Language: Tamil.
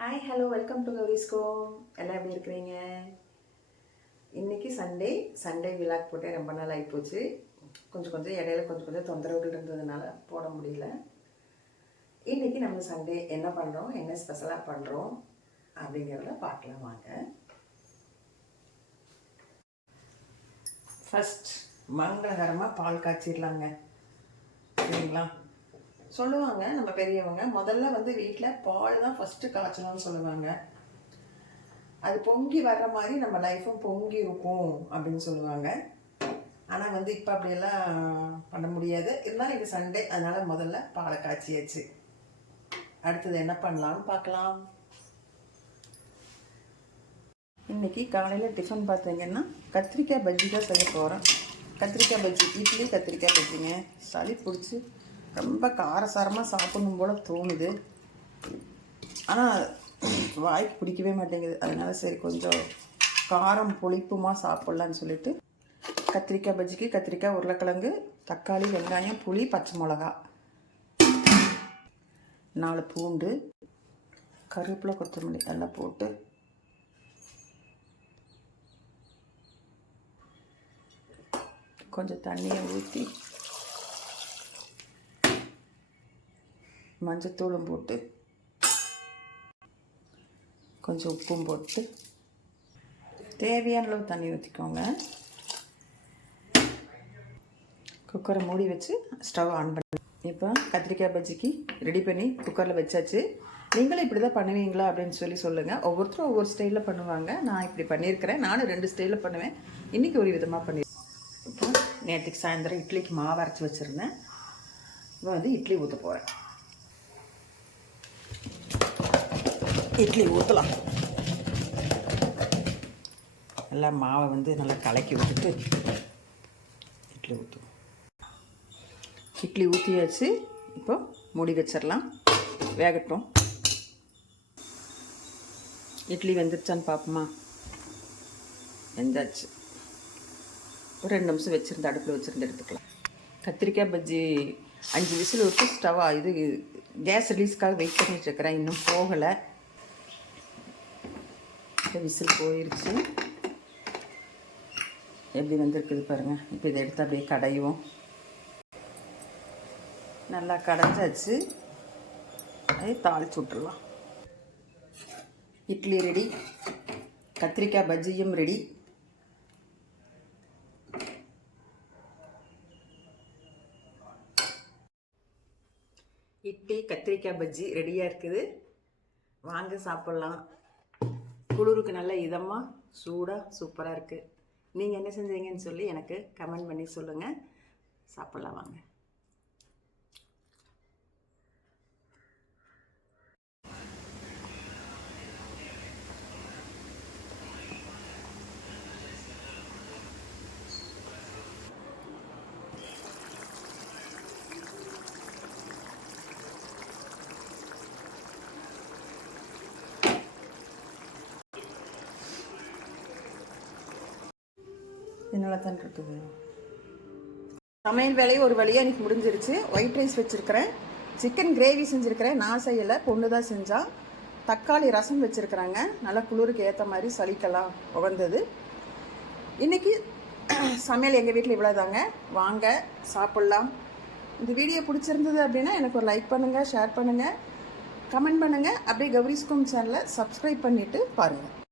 ஹாய் ஹலோ வெல்கம் டு கௌரிஸ்கோம். எல்லாம் எப்படி இருக்கிறீங்க? இன்றைக்கி சண்டே விலாக் போட்டே ரொம்ப நாள் ஆகிப்போச்சு. கொஞ்சம் இடையில கொஞ்சம் தொந்தரவுகள் இருந்ததுனால போட முடியல. இன்றைக்கி நம்ம சண்டே என்ன பண்ணுறோம், என்ன ஸ்பெஷலாக பண்ணுறோம் அப்படிங்கிறத பார்க்கலாம் வாங்க. ஃபஸ்ட் மங்களகரமாக பால் காய்ச்சிடலாங்க. சரிங்களா? சொல்லுவாங்க நம்ம பெரியவங்க, முதல்ல வீட்டில் பால் தான் ஃபஸ்ட்டு காய்ச்சணும்னு சொல்லுவாங்க. அது பொங்கி வர்ற மாதிரி நம்ம லைஃப்பும் பொங்கி இருக்கும் அப்படின்னு சொல்லுவாங்க. ஆனால் இப்போ அப்படியெல்லாம் பண்ண முடியாது. இருந்தாலும் இது சண்டே, அதனால் முதல்ல பாலை காய்ச்சியாச்சு. அடுத்தது என்ன பண்ணலாம்னு பார்க்கலாம். இன்றைக்கி காலையில் டிஃபன் பார்த்தீங்கன்னா கத்திரிக்காய் பஜ்ஜி தான் செய்ய போகிறோம். கத்திரிக்காய் பஜ்ஜி, இட்லி கத்திரிக்காய் பஜ்ஜிங்க. சளி பிடிச்சி ரொம்ப காரசாரமாக சாப்பிடணும் போல் தோணுது. ஆனால் வாய்க்கு பிடிக்கவே மாட்டேங்குது. அதனால் சரி கொஞ்சம் காரம் புளிப்புமா சாப்பிட்லான்னு சொல்லிட்டு கத்திரிக்காய் பஜ்ஜிக்கு கத்திரிக்காய், உருளைக்கிழங்கு, தக்காளி, வெங்காயம், புளி, பச்சை மிளகா, 4 பூண்டு, கருவேப்பிலை, கொத்தமல்லி எல்லாம் போட்டு கொஞ்சம் தண்ணியை ஊற்றி மஞ்சத்தூளும் போட்டு கொஞ்சம் உப்பும் போட்டு தேவையான அளவு தண்ணி ஊற்றிக்கோங்க. குக்கரை மூடி வச்சு ஸ்டவ் ஆன் பண்ணி இப்போ கத்திரிக்காய் பஜ்ஜிக்கு ரெடி பண்ணி குக்கரில் வச்சாச்சு. நீங்களும் இப்படி தான் பண்ணுவீங்களா அப்படின்னு சொல்லுங்கள். ஒவ்வொருத்தரும் ஒவ்வொரு ஸ்டைலில் பண்ணுவாங்க. நான் இப்படி பண்ணியிருக்கிறேன். நானும் 2 ஸ்டைலில் பண்ணுவேன். இன்றைக்கி ஒரு விதமாக பண்ணியிருக்கேன். இப்போ நேற்றுக்கு சாயந்தரம் இட்லிக்கு மாவு அரைச்சி வச்சுருந்தேன். இப்போ இட்லி ஊற்ற போகிறேன். இட்லி ஊற்றலாம். நல்லா மாவை நல்லா கலக்கி விட்டுட்டு இட்லி ஊற்றுவோம். இட்லி ஊற்றியாச்சு. இப்போ மூடி வச்சிடலாம், வேகட்டும். இட்லி வெந்துருச்சான்னு பார்ப்போமா? வெந்தாச்சு. ஒரு 2 நிமிஷம் வச்சுருந்து அடுப்பில் வச்சுருந்து எடுத்துக்கலாம். கத்திரிக்காய் பஜ்ஜி 5 விசில் விட்டு இது கேஸ் ரிலீஸ்க்காக வெயிட் பண்ணிட்டுருக்கிறேன். இன்னும் போகலை. விசில் போயிடுச்சு. எப்படி வந்திருக்குது பாருங்கள். இப்போ இதை எடுத்து அப்படியே கடையுவோம். நல்லா கடைஞ்சாச்சு. அதே தாளிச்சு விட்டுடலாம். இட்லி ரெடி, கத்திரிக்காய் பஜ்ஜியும் ரெடி. இட்லி கத்திரிக்காய் பஜ்ஜி ரெடியாக இருக்குது. வாங்க சாப்பிட்லாம். குளிருக்கு நல்ல இதமாக சூடாக சூப்பராக இருக்குது. நீங்கள் என்ன செஞ்சீங்கன்னு சொல்லி எனக்கு கமெண்ட் பண்ணி சொல்லுங்கள். சாப்பிட்லாம் வாங்க. இதனால தான் இருக்குது. சமையல் வேலையை ஒரு வழியாக எனக்கு முடிஞ்சிருச்சு. ஒயிட் ரைஸ் வச்சுருக்கிறேன், சிக்கன் கிரேவி செஞ்சுருக்கிறேன். நான் செய்யலை, பொண்ணு தான் செஞ்சால். தக்காளி ரசம் வச்சுருக்குறாங்க. நல்லா குளிருக்கு ஏற்ற மாதிரி சளிக்கெல்லாம் உகந்தது. இன்றைக்கி சமையல் எங்கள் வீட்டில் இவ்வளோதாங்க. வாங்க சாப்பிட்லாம். இந்த வீடியோ பிடிச்சிருந்தது அப்படின்னா எனக்கு ஒரு லைக் பண்ணுங்கள், ஷேர் பண்ணுங்கள், கமெண்ட் பண்ணுங்கள். அப்படியே கௌரிஸ்கோம் சேனலை சப்ஸ்கிரைப் பண்ணிவிட்டு பாருங்கள்.